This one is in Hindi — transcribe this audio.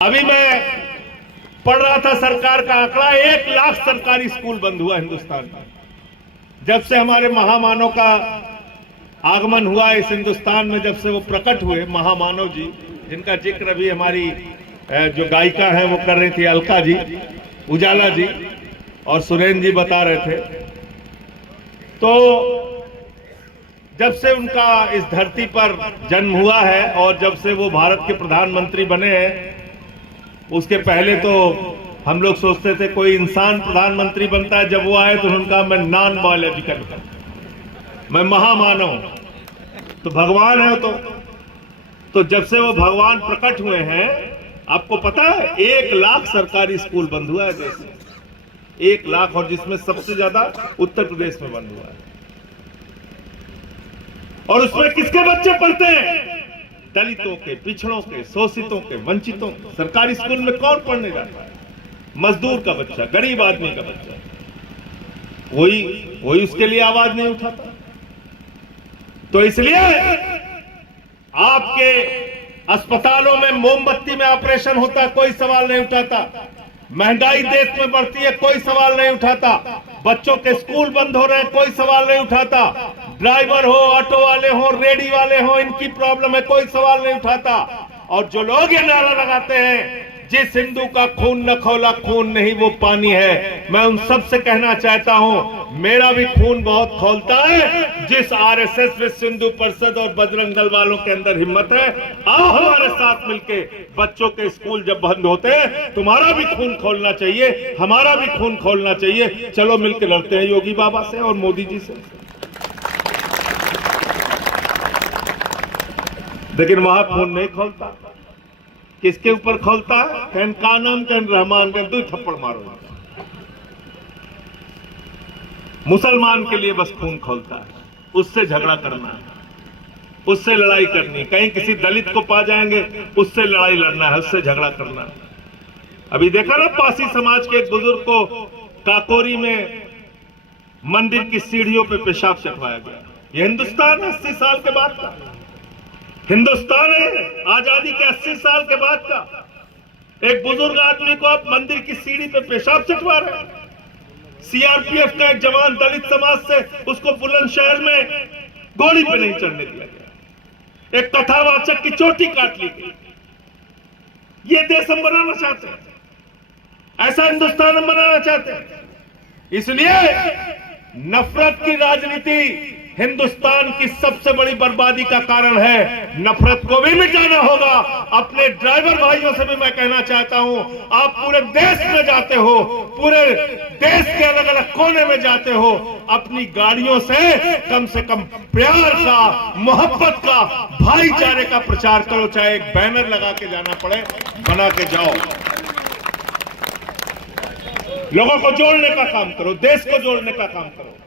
अभी मैं पढ़ रहा था सरकार का आंकड़ा, 1 लाख सरकारी स्कूल बंद हुआ हिंदुस्तान में। जब से हमारे महामानव का आगमन हुआ इस हिंदुस्तान में, जब से वो प्रकट हुए महामानव जी, जिनका जिक्र अभी हमारी जो गायिका है वो कर रही थी, अलका जी, उजाला जी और सुरेंद्र जी बता रहे थे। तो जब से उनका इस धरती पर जन्म हुआ है और जब से वो भारत के प्रधानमंत्री बने हैं, उसके पहले तो हम लोग सोचते थे कोई इंसान प्रधानमंत्री बनता है। जब वो आए तो उनका मैं नॉन बायोलॉजिकल, मैं महामानव, तो भगवान है। तो जब से वो भगवान प्रकट हुए हैं, आपको पता है 1 लाख सरकारी स्कूल बंद हुआ है देश में, 1 लाख, और जिसमें सबसे ज्यादा उत्तर प्रदेश में बंद हुआ है। और उसमें किसके बच्चे पढ़ते हैं? दलितों के, पिछड़ों के, शोषितों के, वंचितों के। सरकारी स्कूल में कौन पढ़ने जाता है? मजदूर का बच्चा, गरीब आदमी का बच्चा, वही उसके लिए आवाज नहीं उठाता। तो इसलिए आपके अस्पतालों में मोमबत्ती में ऑपरेशन होता है, कोई सवाल नहीं उठाता। महंगाई देश में बढ़ती है, कोई सवाल नहीं उठाता। बच्चों के स्कूल बंद हो रहे हैं, कोई सवाल नहीं उठाता। ड्राइवर हो, ऑटो वाले हो, रेडी वाले हो, इनकी प्रॉब्लम है, कोई सवाल नहीं उठाता। और जो लोग ये नारा लगाते हैं, जिस हिंदू का खून न खौला खून नहीं वो पानी है, मैं उन सब से कहना चाहता हूं, मेरा भी खून बहुत खौलता है। जिस आरएसएस, विश्व हिंदू परिषद और बजरंग दल वालों के अंदर हिम्मत है, आओ हमारे साथ मिलके। बच्चों के स्कूल जब बंद होते हैं, तुम्हारा भी खून खोलना चाहिए, हमारा भी खून खोलना चाहिए। चलो मिलकर लड़ते हैं योगी बाबा से और मोदी जी से। लेकिन वहां खून नहीं खोलता। किसके ऊपर खोलता है? Can Kanam can Rahman can, 2 थप्पड़ मारो। मुसलमान के लिए बस खून खोलता है, उससे झगड़ा करना है, उससे लड़ाई करनी है। कहीं किसी दलित को पा जाएंगे, उससे लड़ाई लड़ना है, उससे झगड़ा करना है। अभी देखा ना, पासी समाज के एक बुजुर्ग को काकोरी में मंदिर की सीढ़ियों पे पेशाब चटवाया गया। ये हिंदुस्तान है 80 साल के बाद का, हिंदुस्तान है आजादी के 80 साल के बाद का। एक बुजुर्ग आदमी को आप मंदिर की सीढ़ी पे पेशाब चटवा रहे हैं। सीआरपीएफ का एक जवान दलित समाज से, उसको बुलंदशहर में घोड़ी पे नहीं चढ़ने दिया गया। एक कथावाचक की चोटी काट ली गई। ये देश हम बनाना चाहते हैं, ऐसा हिंदुस्तान हम बनाना चाहते हैं। इसलिए नफरत की राजनीति हिंदुस्तान की सबसे बड़ी बर्बादी का कारण है। नफरत को भी मिटाना होगा। अपने ड्राइवर भाइयों से भी मैं कहना चाहता हूं, आप पूरे देश में जाते हो, पूरे देश के अलग अलग कोने में जाते हो, अपनी गाड़ियों से कम प्यार का, मोहब्बत का, भाईचारे का प्रचार करो। चाहे एक बैनर लगा के जाना पड़े, बना के जाओ। लोगों को जोड़ने का काम करो, देश को जोड़ने का काम करो।